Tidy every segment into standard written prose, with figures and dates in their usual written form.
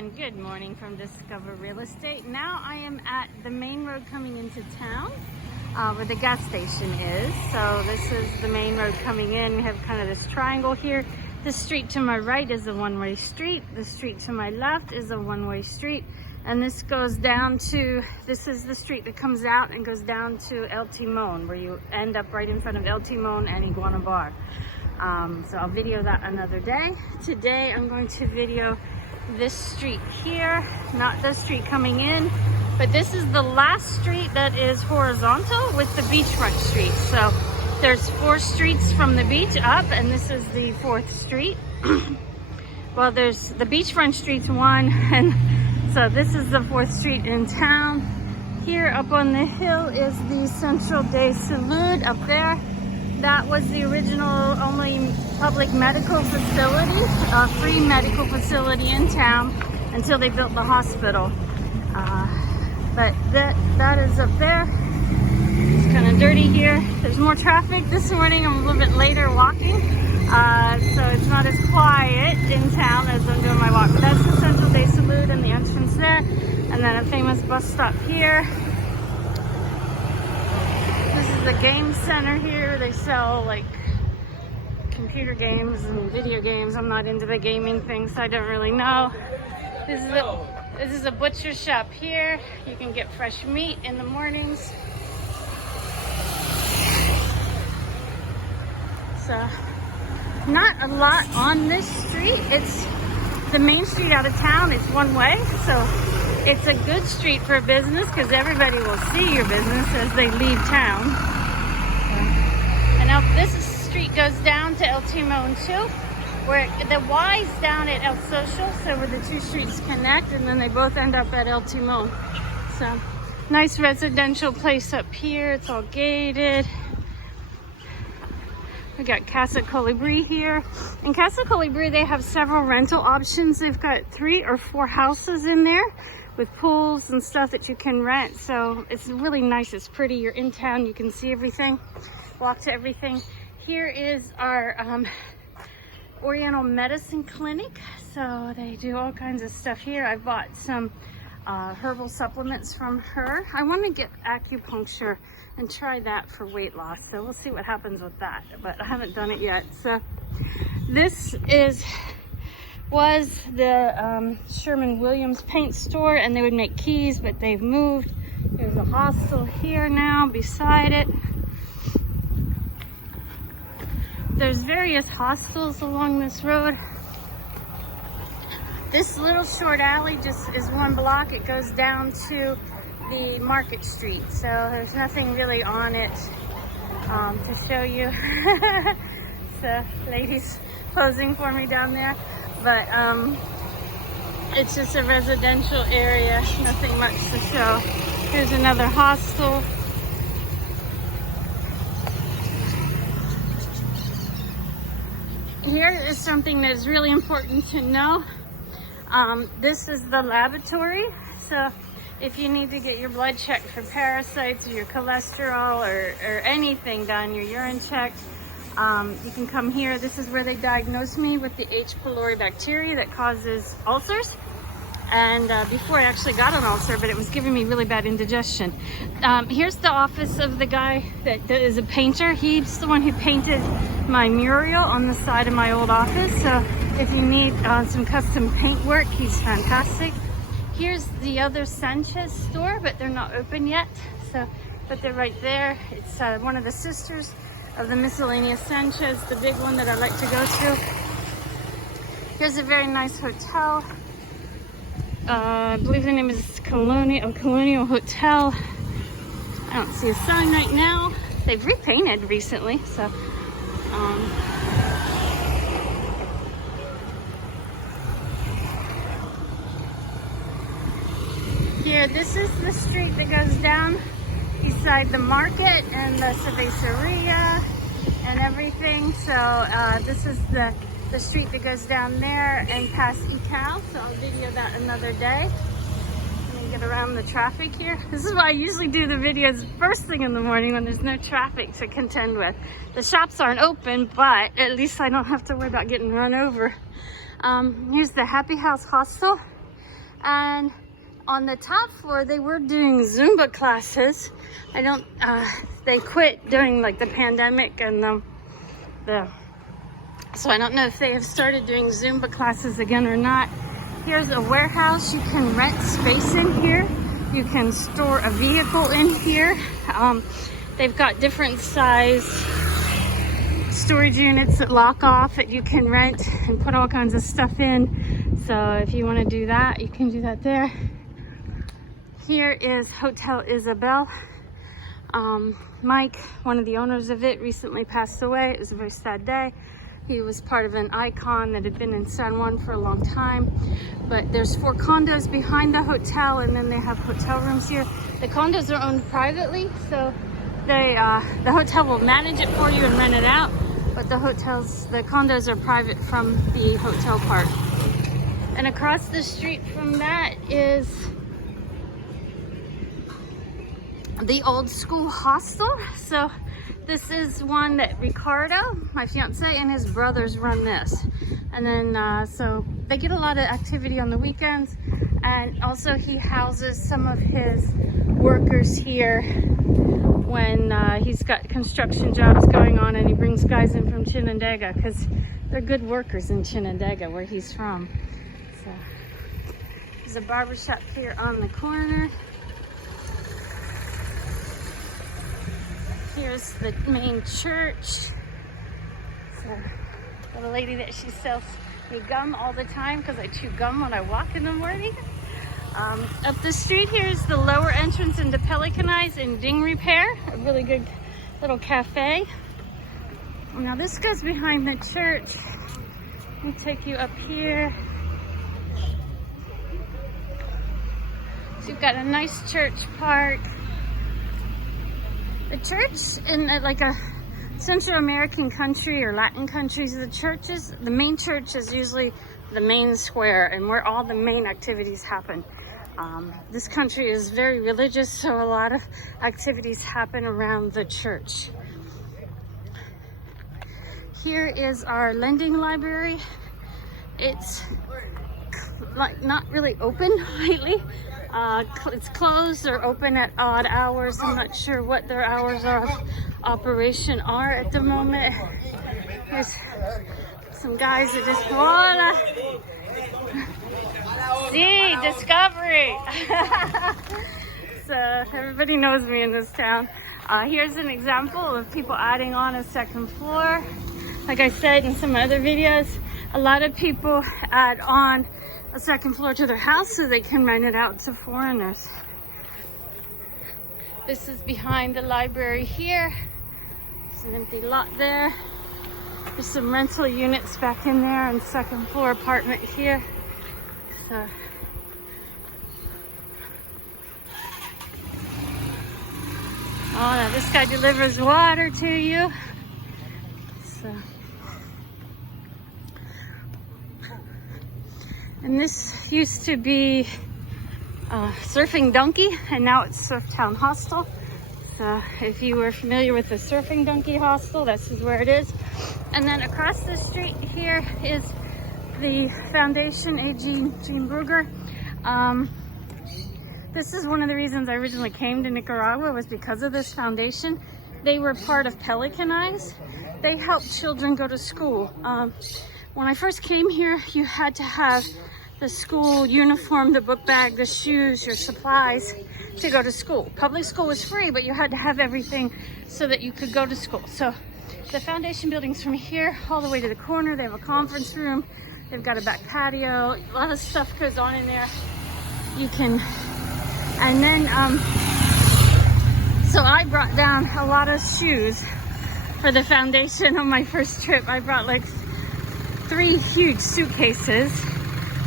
and good morning from Discover Real Estate. Now I am at the main road coming into town where the gas station is. So this is the main road coming in. We have kind of this triangle here. The street to my right is a one-way street. The street to my left is a one-way street. And this goes down to, this is the street that comes out and goes down to El Timon, where you end up right in front of El Timon and Iguana Bar. So I'll video that another day. Today I'm going to video this street here, not the street coming in, but this is the last street that is horizontal with the beachfront street. So there's 4 streets from the beach up, and this is the 4th street. Well, there's the beachfront street's 1, and so this is the 4th street in town. Here up on the hill is the Central Day Salute up there. That was the original only public medical facility, free medical facility in town until they built the hospital. But that is up there. It's kind of dirty here. There's more traffic this morning. I'm a little bit later walking, so it's not as quiet in town as I'm doing my walk. But that's the Central Day Salute and the entrance there. And then a famous bus stop here. This is the game center here. They sell like computer games and video games. I'm not into the gaming thing, so I don't really know. This is a butcher shop here. You can get fresh meat in the mornings. So not a lot on this street. It's the main street out of town. It's one way, so it's a good street for business because everybody will see your business as they leave town. And now this street goes down to El Timon too, where the Y's down at El Social, so where the 2 streets connect, and then they both end up at El Timon. So nice residential place up here. It's all gated. We got Casa Colibri here. In Casa Colibri, they have several rental options. They've got 3 or 4 houses in there with pools and stuff that you can rent. So it's really nice. It's pretty. You're in town. You can see everything, walk to everything. Here is our Oriental Medicine Clinic. So they do all kinds of stuff here. I bought some herbal supplements from her. I want to get acupuncture and try that for weight loss. So we'll see what happens with that, but I haven't done it yet. So this was the Sherman-Williams paint store, and they would make keys, but they've moved. There's a hostel here now beside it. There's various hostels along this road. This little short alley just is 1 block. It goes down to the Market Street, so there's nothing really on it to show you. So ladies posing for me down there, but it's just a residential area, nothing much to show. Here's another hostel. Here is something that is really important to know. This is the laboratory, so if you need to get your blood checked for parasites or your cholesterol or anything done, your urine checked, you can come here. This is where they diagnosed me with the H. pylori bacteria that causes ulcers. And before I actually got an ulcer, but it was giving me really bad indigestion. Here's the office of the guy that is a painter. He's the one who painted my mural on the side of my old office. So if you need some custom paint work, he's fantastic. Here's the other Sanchez store, but they're not open yet. So, but they're right there. It's one of the sisters of the miscellaneous Sanchez, the big one that I like to go to. Here's a very nice hotel. I believe the name is Colonial Hotel. I don't see a sign right now. They've repainted recently, so here, this is the street that goes down beside the market and the cerveceria and everything. So this is the street that goes down there and past Ecal, so I'll video that another day. Let me get around the traffic here. This is why I usually do the videos first thing in the morning when there's no traffic to contend with. The shops aren't open, but at least I don't have to worry about getting run over. Here's the Happy House Hostel. And on the top floor, they were doing Zumba classes. They quit during like the pandemic and so I don't know if they have started doing Zumba classes again or not. Here's a warehouse. You can rent space in here. You can store a vehicle in here. They've got different size storage units that lock off that you can rent and put all kinds of stuff in. So if you want to do that, you can do that there. Here is Hotel Isabel. Mike, one of the owners of it, recently passed away. It was a very sad day. He was part of an icon that had been in San Juan for a long time. But there's 4 condos behind the hotel, and then they have hotel rooms here. The condos are owned privately, so the hotel will manage it for you and rent it out. But the condos are private from the hotel part. And across the street from that is the old school hostel. So this is one that Ricardo, my fiance, and his brothers run this. And then, so they get a lot of activity on the weekends. And also he houses some of his workers here when he's got construction jobs going on, and he brings guys in from Chinandega because they're good workers in Chinandega, where he's from. So there's a barbershop here on the corner. Here's the main church. So, got a lady that she sells me gum all the time because I chew gum when I walk in the morning. Up the street here is the lower entrance into Pelican Eyes and Ding Repair, a really good little cafe. Now this goes behind the church. Let me take you up here. So you've got a nice church park. The church in like a Central American country or Latin countries, the main church is usually the main square and where all the main activities happen. This country is very religious, so a lot of activities happen around the church. Here is our lending library. It's like not really open lately. It's closed or open at odd hours. I'm not sure what their hours of operation are at the moment. There's some guys that just voila. See, discovery. So everybody knows me in this town. Here's an example of people adding on a second floor. Like I said in some other videos, a lot of people add on a second floor to their house so they can rent it out to foreigners. This is behind the library here. There's an empty lot there. There's some rental units back in there and second floor apartment here. So oh, now this guy delivers water to you. So, and this used to be Surfing Donkey, and now it's Surftown Hostel. So if you were familiar with the Surfing Donkey Hostel, this is where it is. And then across the street here is the Foundation A. Jean Brugger. This is one of the reasons I originally came to Nicaragua, was because of this foundation. They were part of Pelican Eyes. They helped children go to school. When I first came here, you had to have the school uniform, the book bag, the shoes, your supplies to go to school. Public school was free, but you had to have everything so that you could go to school. So the foundation building's from here all the way to the corner. They have a conference room. They've got a back patio. A lot of stuff goes on in there. You can, and then, so I brought down a lot of shoes for the foundation on my first trip. I brought like 3 huge suitcases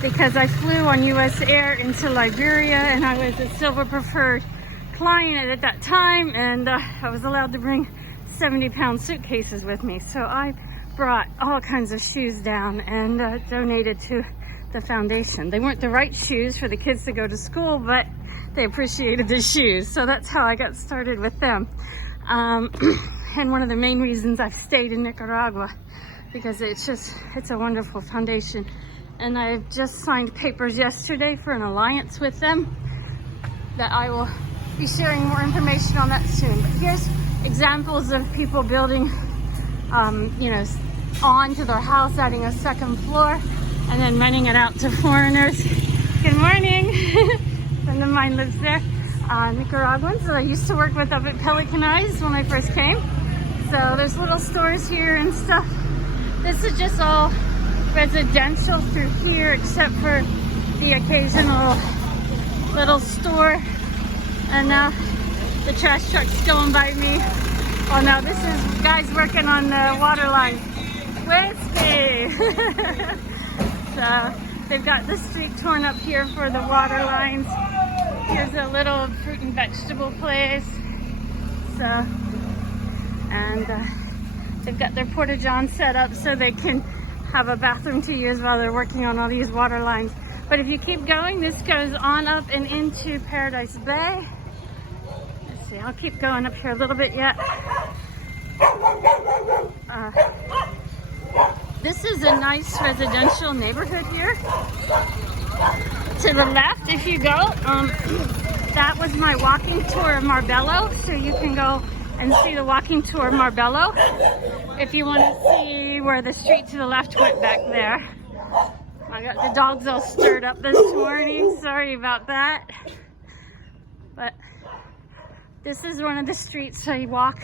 because I flew on US Air into Liberia, and I was a silver preferred client at that time, and I was allowed to bring 70-pound suitcases with me. So I brought all kinds of shoes down and donated to the foundation. They weren't the right shoes for the kids to go to school, but they appreciated the shoes. So that's how I got started with them. And one of the main reasons I've stayed in Nicaragua, because it's a wonderful foundation. And I've just signed papers yesterday for an alliance with them that I will be sharing more information on that soon. But here's examples of people building, you know, onto their house, adding a second floor, and then renting it out to foreigners. Good morning. A friend of mine lives there, Nicaraguans that I used to work with up at Pelican when I first came. So there's little stores here and stuff. This is just all residential through here, except for the occasional little store. And now the trash truck's going by me. Oh no, this is guys working on the water line. Whiskey! So they've got the street torn up here for the water lines. Here's a little fruit and vegetable place. So, and they've got their porta-john set up so they can have a bathroom to use while they're working on all these water lines. But if you keep going, this goes on up and into Paradise Bay. Let's see, I'll keep going up here a little bit yet. This is a nice residential neighborhood here. To the left, if you go, that was my walking tour of Marbella. So you can go and see the walking tour of Marbella if you want to see where the street to the left went back there. I got the dogs all stirred up this morning. Sorry about that. But this is one of the streets I walk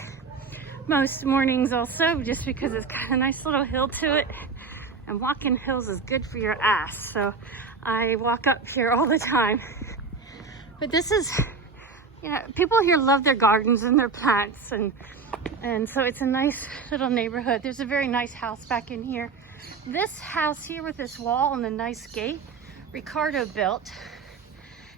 most mornings also, just because it's got a nice little hill to it. And walking hills is good for your ass. So I walk up here all the time. But this is, you know, people here love their gardens and their plants, and so it's a nice little neighborhood. There's a very nice house back in here. This house here with this wall and the nice gate, Ricardo built.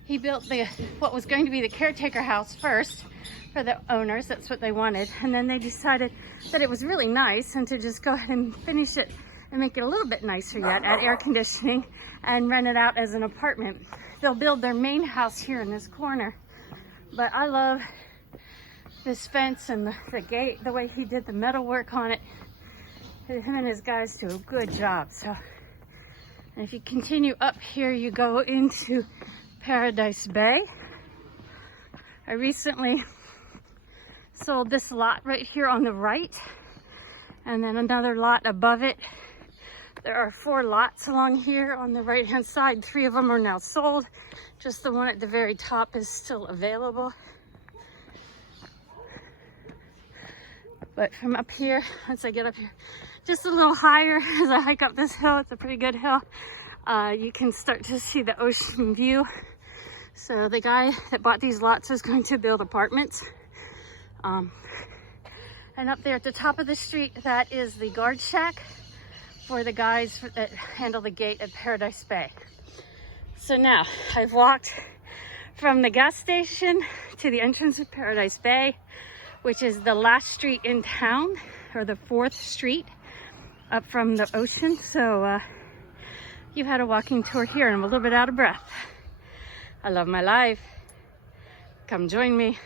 He built what was going to be the caretaker house first for the owners. That's what they wanted. And then they decided that it was really nice and to just go ahead and finish it and make it a little bit nicer yet, add air conditioning and rent it out as an apartment. They'll build their main house here in this corner. But I love this fence and the gate, the way he did the metal work on it. Him and his guys do a good job. So, and if you continue up here, you go into Paradise Bay. I recently sold this lot right here on the right, and then another lot above it. There are 4 lots along here on the right hand side. 3 of them are now sold. Just the one at the very top is still available. But from up here, once I get up here, just a little higher as I hike up this hill, it's a pretty good hill, you can start to see the ocean view. So the guy that bought these lots is going to build apartments. And up there at the top of the street, that is the guard shack for the guys that handle the gate at Paradise Bay. So now I've walked from the gas station to the entrance of Paradise Bay, which is the last street in town, or the 4th street up from the ocean. So you've had a walking tour here and I'm a little bit out of breath. I love my life. Come join me.